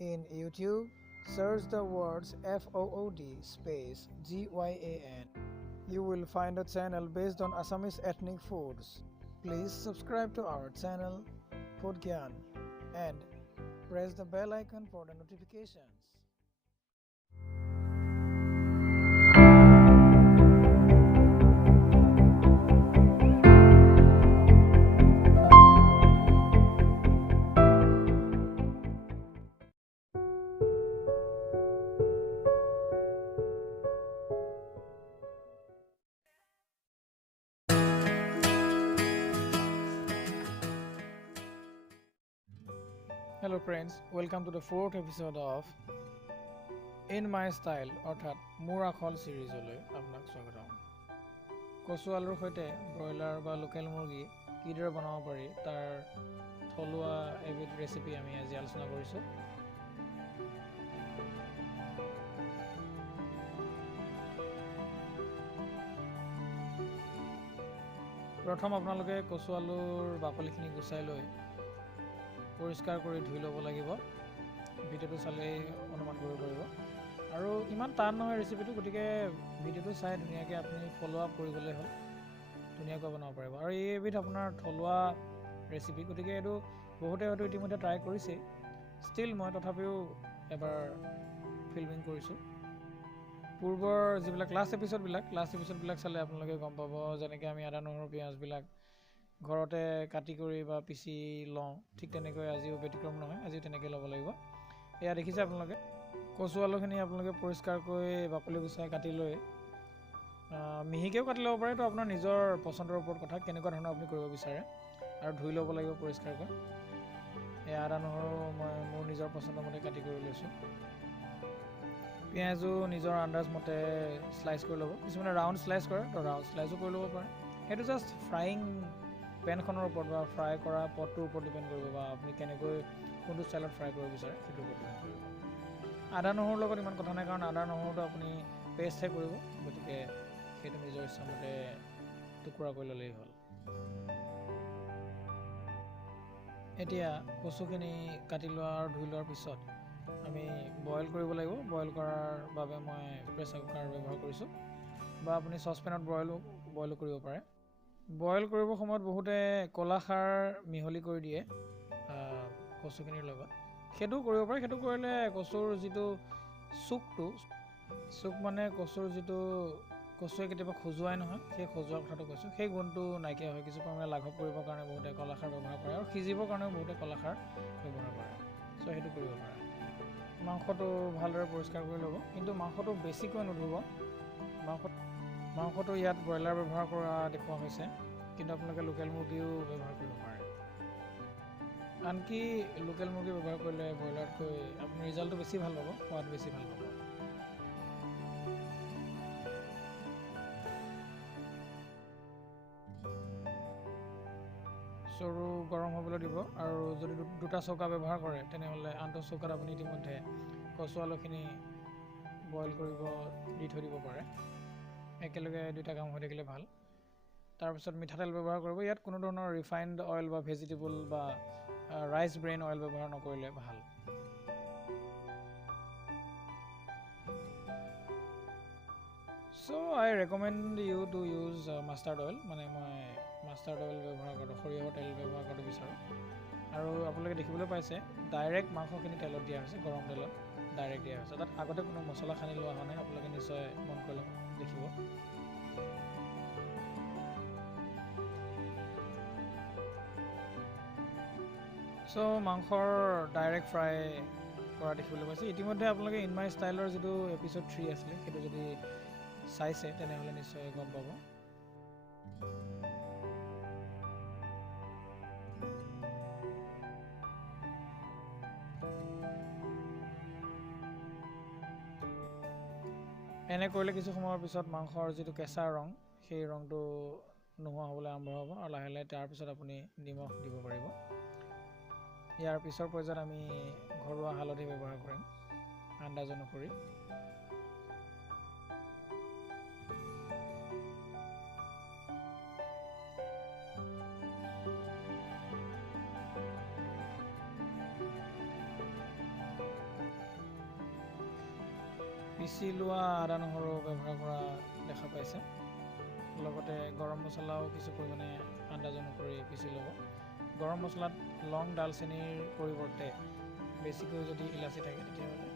In YouTube, search the words FOOD space GYAN. You will find a channel based on Assamese ethnic foods. Please subscribe to our channel Food Gyan and press the bell icon for the notifications. Hello friends, welcome to the fourth episode of In My Style অৰ্থাৎ মোৰ আখল চিৰিজলৈ আপোনাক স্বাগতম। কচু আলুৰ সৈতে broiler বা local মুৰ্গী কিদৰে বনাব পাৰি তাৰ থলুৱা এবিধ ৰেচিপি আমি আজি আলোচনা কৰিছোঁ। প্ৰথম আপোনালোকে কচু আলুৰ বাকলিখিনি গুচাই লৈ পৰিষ্কাৰ কৰি ধুই ল'ব লাগিব। ভিডিঅ'টো চালেই অনুমান কৰিব পাৰিব আৰু ইমান টান নহয় ৰেচিপিটো, গতিকে ভিডিঅ'টো চাই ধুনীয়াকৈ আপুনি ফ'ল' আপ কৰি গ'লেই হ'ল, ধুনীয়াকৈ বনাব পাৰিব। আৰু এই এবিধ আপোনাৰ থলুৱা ৰেচিপি, গতিকে এইটো বহুতে হয়তো ইতিমধ্যে ট্ৰাই কৰিছেই, ষ্টিল মই তথাপিও এবাৰ ফিল্মিং কৰিছোঁ। পূৰ্বৰ যিবিলাক লাষ্ট এপিছ'ডবিলাক চালে আপোনালোকে গম পাব, যেনেকৈ আমি আদা নহৰু পিঁয়াজবিলাক ঘৰতে কাটি কৰি বা পিচি লওঁ, ঠিক তেনেকৈ আজিও ব্যতিক্ৰম নহয়, আজিও তেনেকৈ ল'ব লাগিব। এয়া দেখিছে আপোনালোকে কচু আলুখিনি আপোনালোকে পৰিষ্কাৰকৈ বাকলি গুচাই কাটি লৈ মিহিকৈও কাটি ল'ব পাৰে, তো আপোনাৰ নিজৰ পচন্দৰ ওপৰত কথা কেনেকুৱা ধৰণৰ আপুনি কৰিব বিচাৰে, আৰু ধুই ল'ব লাগিব পৰিষ্কাৰকৈ। এয়া আদা নহৰু মই মোৰ নিজৰ পচন্দৰ মতে কাটি কৰি লৈছোঁ। পিঁয়াজো নিজৰ আন্দাজ মতে শ্লাইচ কৰি ল'ব, কিছুমানে ৰাউণ্ড শ্লাইচ কৰে, তো ৰাউণ্ড শ্লাইচো কৰি ল'ব পাৰে। সেইটো জাষ্ট ফ্ৰাইং পেনখনৰ ওপৰত বা ফ্ৰাই কৰা পটটোৰ ওপৰত ডিপেণ্ড কৰিব, বা আপুনি কেনেকৈ কোনটো ষ্টাইলত ফ্ৰাই কৰিব বিচাৰে সেইটোৰ ওপৰত ডিপেণ্ড কৰিব। আদা নহৰুৰ লগত ইমান কথা নাই, কাৰণ আদা নহৰুটো আপুনি পেষ্টহে কৰিব, গতিকে সেইটো নিজৰ ইচ্ছামতে টুকুৰা কৰি ল'লেই হ'ল। এতিয়া কচুখিনি কাটি লোৱা আৰু ধুই লোৱাৰ পিছত আমি বইল কৰিব লাগিব। বইল কৰাৰ বাবে মই প্ৰেছাৰ কুকাৰ ব্যৱহাৰ কৰিছোঁ, বা আপুনি চচপেনত বইলো কৰিব পাৰে। বইল কৰিবৰ সময়ত বহুতে কলাখাৰ মিহলি কৰি দিয়ে কচুখিনিৰ লগত, সেইটোও কৰিব পাৰে। সেইটো কৰিলে কচুৰ যিটো চুক মানে কচুৰ যিটো কচুৱে কেতিয়াবা খজুৱাই নহয়, সেই খজুৱা কথাটো কৈছোঁ, সেই গুণটো নাইকিয়া হয়। কিছু পৰিমাণে লাঘৱ কৰিবৰ কাৰণে বহুতে কলাখাৰ ব্যৱহাৰ কৰে, আৰু সিজিবৰ কাৰণেও বহুতে কলাখাৰ ব্যৱহাৰ কৰে, চ' সেইটো কৰিব পাৰে। মাংসটো ভালদৰে পৰিষ্কাৰ কৰি ল'ব, কিন্তু মাংসটো বেছিকৈ নুধুব। মাংসটো ইয়াত ব্ৰইলাৰ ব্যৱহাৰ কৰা দেখুওৱা হৈছে, কিন্তু আপোনালোকে লোকেল মুৰ্গীও ব্যৱহাৰ কৰিব পাৰে। আনকি লোকেল মুৰ্গী ব্যৱহাৰ কৰিলে ব্ৰইলাৰতকৈ আপুনি ৰিজাল্টটো বেছি ভাল পাব, সোৱাদ বেছি ভাল পাব। চৰু গৰম হ'বলৈ দিব, আৰু যদি দুটা চৌকা ব্যৱহাৰ কৰে তেনেহ'লে আনটো চৌকাত আপুনি ইতিমধ্যে কচু আলুখিনি বইল কৰিব দি থৈ দিব পাৰে। একেলগে দুটা কাম হৈ থাকিলে ভাল। তাৰপিছত মিঠাতেল ব্যৱহাৰ কৰিব। ইয়াত কোনো ধৰণৰ ৰিফাইণ্ড অইল বা ভেজিটেবল বা ৰাইচ ব্ৰেইন অইল ব্যৱহাৰ নকৰিলে ভাল। So' I recommend you to use mustard oil, মানে মই মাষ্টাৰ্ড অইল ব্যৱহাৰ কৰোঁ, সৰিয়হৰ তেল ব্যৱহাৰ কৰাটো বিচাৰোঁ। আৰু আপোনালোকে দেখিবলৈ পাইছে ডাইৰেক্ট মাংসখিনি তেলত দিয়া হৈছে, গৰম তেলত ডাইৰেক্ট দিয়া হৈছে, তাত আগতে কোনো মছলা সানি লোৱা হোৱা নাই। আপোনালোকে নিশ্চয় মন কৰি ল'ব, দেখিব। চ' মাংসৰ ডাইৰেক্ট ফ্ৰাই কৰা দেখিবলৈ পাইছে। ইতিমধ্যে আপোনালোকে ইন মাই ষ্টাইলৰ যিটো এপিছ'ড 3 আছিলে, সেইটো যদি চাইছে তেনেহ'লে নিশ্চয় গম পাব। এনে কৰিলে কিছু সময়ৰ পিছত মাংসৰ যিটো কেঁচা ৰং, সেই ৰংটো নোহোৱা হ'বলৈ আৰম্ভ হ'ব, আৰু লাহে লাহে তাৰপিছত আপুনি নিমখ দিব পাৰিব। ইয়াৰ পিছৰ পৰ্যায়ত আমি ঘৰুৱা হালধি ব্যৱহাৰ কৰিম আন্দাজ অনুসৰি। পিচি লোৱা আদা নহৰু ব্যৱহাৰ কৰা দেখা পাইছে। লগতে গৰম মছলাও কিছু পৰিমাণে আন্দাজ অনুসৰি পিচি ল'ব। গৰম মছলাত লং ডালচেনিৰ পৰিৱৰ্তে বেছিকৈ যদি ইলাচি থাকে তেতিয়াহ'লে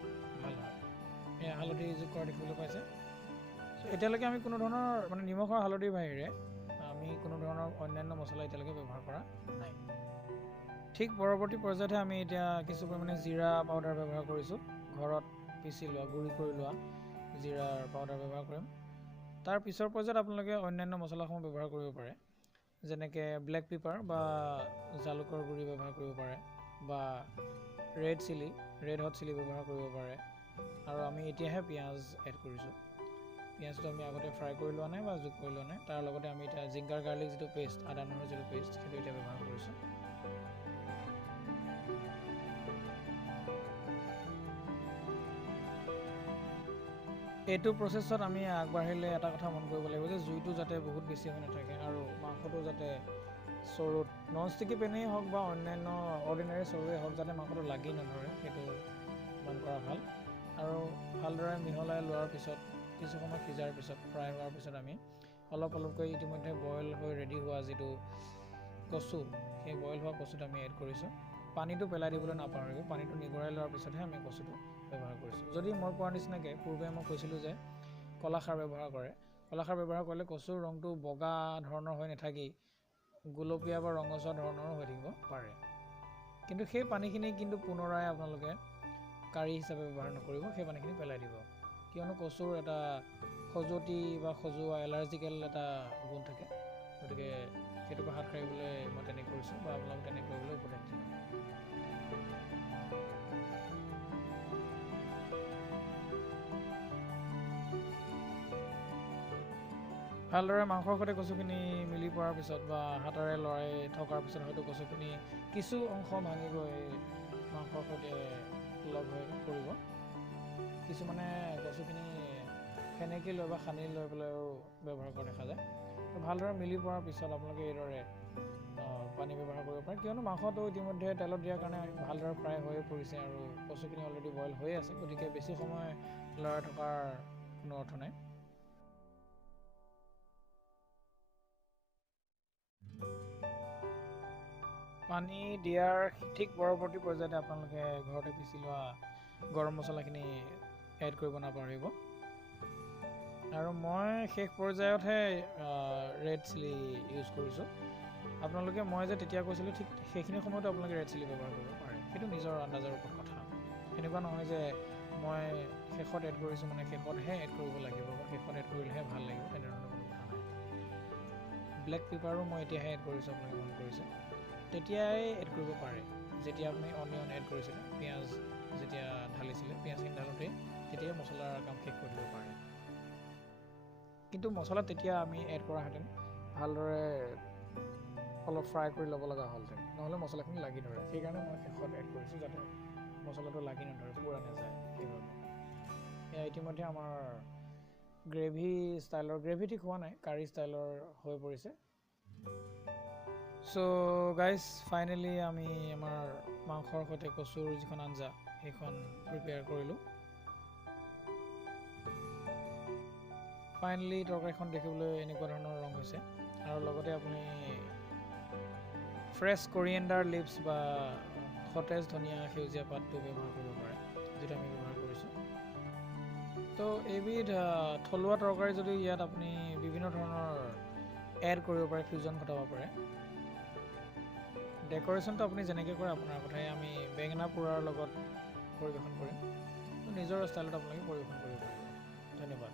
ভাল হয়। হালধি যোগ কৰা দেখিবলৈ পাইছে। চ' এতিয়ালৈকে আমি কোনো ধৰণৰ মানে নিমখ আৰু হালধিৰ বাহিৰে আমি কোনো ধৰণৰ অন্যান্য মছলা এতিয়ালৈকে ব্যৱহাৰ কৰা নাই। ঠিক পৰৱৰ্তী পৰ্যায়তহে আমি এতিয়া কিছু পৰিমাণে জিৰা পাউডাৰ ব্যৱহাৰ কৰিছোঁ। ঘৰত পিচি লোৱা গুড়ি কৰি লোৱা জিৰাৰ পাউডাৰ ব্যৱহাৰ কৰিম। তাৰ পিছৰ পৰ্যায়ত আপোনালোকে অন্যান্য মছলাসমূহ ব্যৱহাৰ কৰিব পাৰে, যেনেকৈ ব্লেক পেপাৰ বা জালুকৰ গুড়ি ব্যৱহাৰ কৰিব পাৰে, বা ৰেড হট চিলি ব্যৱহাৰ কৰিব পাৰে। আৰু আমি এতিয়াহে পিঁয়াজ এড কৰিছোঁ। পিঁয়াজটো আমি আগতে ফ্ৰাই কৰি লোৱা নাই বা যোগ কৰি লোৱা নাই। তাৰ লগতে আমি এতিয়া জিঞ্জাৰ গাৰ্লিক যিটো পেষ্ট, আদা নহৰুৰ যিটো পেষ্ট, সেইটো এতিয়া ব্যৱহাৰ কৰিছোঁ। এইটো প্ৰচেছত আমি আগবাঢ়িলে এটা কথা মন কৰিব লাগিব যে জুইটো যাতে বহুত বেছি হৈ নাথাকে আৰু মাংসটো যাতে চৰুত নন ষ্টিকি পেনেই হওক বা অন্যান্য অৰ্ডিনাৰী চৰুৱেই হওক যাতে মাংসটো লাগি নধৰে, সেইটো মন কৰা ভাল। আৰু ভালদৰে মিহলাই লোৱাৰ পিছত কিছু সময় সিজাৰ পিছত ফ্ৰাই হোৱাৰ পিছত আমি অলপ অলপকৈ ইতিমধ্যে বইল হৈ ৰেডি হোৱা যিটো কচু, সেই বইল হোৱা কচুটো আমি এড কৰিছোঁ। পানীটো পেলাই দিবলৈ নাপাহৰিব। পানীটো নিগৰাই লোৱাৰ পিছতহে আমি কচুটো ব্যৱহাৰ কৰিছোঁ। যদি মই কোৱাৰ নিচিনাকৈ পূৰ্বে মই কৈছিলোঁ যে কলাখাৰ ব্যৱহাৰ কৰে, কলাখাৰ ব্যৱহাৰ কৰিলে কচুৰ ৰংটো বগা ধৰণৰ হৈ নাথাকি গোলপীয়া বা ৰঙচুৱা ধৰণৰো হৈ থাকিব পাৰে। কিন্তু সেই পানীখিনি কিন্তু পুনৰাই আপোনালোকে কাৰী হিচাপে ব্যৱহাৰ নকৰিব, সেই পানীখিনি পেলাই দিব। কিয়নো কচুৰ এটা খজুৱতি বা খজুৱা এলাৰ্জিকেল এটা গুণ থাকে, গতিকে সেইটোৰ পৰা হাত সাৰিবলৈ মই তেনে কৰিছোঁ বা আপোনালোক তেনে কৰিবলৈ উপদেশ দিওঁ। ভালদৰে মাংসৰ সৈতে কচুখিনি মিলি পৰাৰ পিছত বা হাতেৰে লৰাই থকাৰ পিছত হয়তো কচুখিনি কিছু অংশ ভাঙি গৈ মাংসৰ সৈতে লগ হৈ পৰিব। কিছুমানে কচুখিনি ফেনেকি লৈ বা সানি লৈ পেলাইও ব্যৱহাৰ কৰা দেখা যায়। তো ভালদৰে মিলি পৰাৰ পিছত আপোনালোকে এইদৰে পানী ব্যৱহাৰ কৰিব পাৰে, কিয়নো মাংসটো ইতিমধ্যে তেলত দিয়াৰ কাৰণে ভালদৰে ফ্ৰাই হৈয়ে পৰিছে আৰু কচুখিনি অলৰেডি বইল হৈয়ে আছে, গতিকে বেছি সময় লৰাই থকাৰ কোনো অৰ্থ নাই। পানী দিয়াৰ ঠিক পৰৱৰ্তী পৰ্যায়তে আপোনালোকে ঘৰতে পিচি লোৱা গৰম মছলাখিনি এড কৰিব নাপাহৰিব। আৰু মই শেষ পৰ্যায়তহে ৰেড চিলি ইউজ কৰিছোঁ। আপোনালোকে মই যে তেতিয়া কৈছিলোঁ ঠিক সেইখিনি সময়তো আপোনালোকে ৰেড চিলি ব্যৱহাৰ কৰিব পাৰে, সেইটো নিজৰ আন্দাজৰ ওপৰত কথা। এনেকুৱা নহয় যে মই শেষত এড কৰিছোঁ মানে শেষতহে এড কৰিব লাগিব বা শেষত এড কৰিলেহে ভাল লাগিব, তেনেধৰণৰ কোনো কথা নাই। ব্লেক পেপাৰো মই এতিয়াহে এড কৰিছোঁ, আপোনালোকে মন কৰিছে। তেতিয়াই এড কৰিব পাৰে যেতিয়া আপুনি অনিয়ন এড কৰিছিলে, পিঁয়াজ যেতিয়া ঢালিছিলে, পিঁয়াজখিনি ঢালোঁতেই তেতিয়াই মছলাৰ কাম শেষ কৰি দিব পাৰে। কিন্তু মছলা তেতিয়া আমি এড কৰাহেঁতেন ভালদৰে অলপ ফ্ৰাই কৰি ল'ব লগা হ'লহেঁতেন, নহ'লে মছলাখিনি লাগি ধৰে। সেইকাৰণে মই শেষত এড কৰিছোঁ যাতে মছলাটো লাগি নধৰে, পুৰা নাযায় সেইবাবে। এয়া ইতিমধ্যে আমাৰ গ্ৰেভি ষ্টাইলৰ, গ্ৰেভি ঠিক হোৱা নাই, কাৰী ষ্টাইলৰ হৈ পৰিছে। চ' গাইজ ফাইনেলি আমি আমাৰ মাংসৰ সৈতে কচুৰ যিখন আঞ্জা সেইখন প্ৰিপেয়াৰ কৰিলোঁ। ফাইনেলি তৰকাৰীখন দেখিবলৈ এনেকুৱা ধৰণৰ ৰং হৈছে, আৰু লগতে আপুনি ফ্ৰেছ কৰিয়েণ্ডাৰ লিভছ বা সতেজ ধনিয়া সেউজীয়া পাতটো ব্যৱহাৰ কৰিব পাৰে, যিটো আমি ব্যৱহাৰ কৰিছোঁ। তো এইবিধ থলুৱা তৰকাৰী যদি ইয়াত আপুনি বিভিন্ন ধৰণৰ এড কৰিব পাৰে, ফিউজন ঘটাব পাৰে। ডেক'ৰেশ্যনটো আপুনি যেনেকৈ কৰে আপোনাৰ কথাই, আমি বেঙেনা পোৰাৰ লগত পৰিৱেশন কৰিম, তো নিজৰ ষ্টাইলত আপোনালোকে পৰিৱেশন কৰিব পাৰিব। ধন্যবাদ।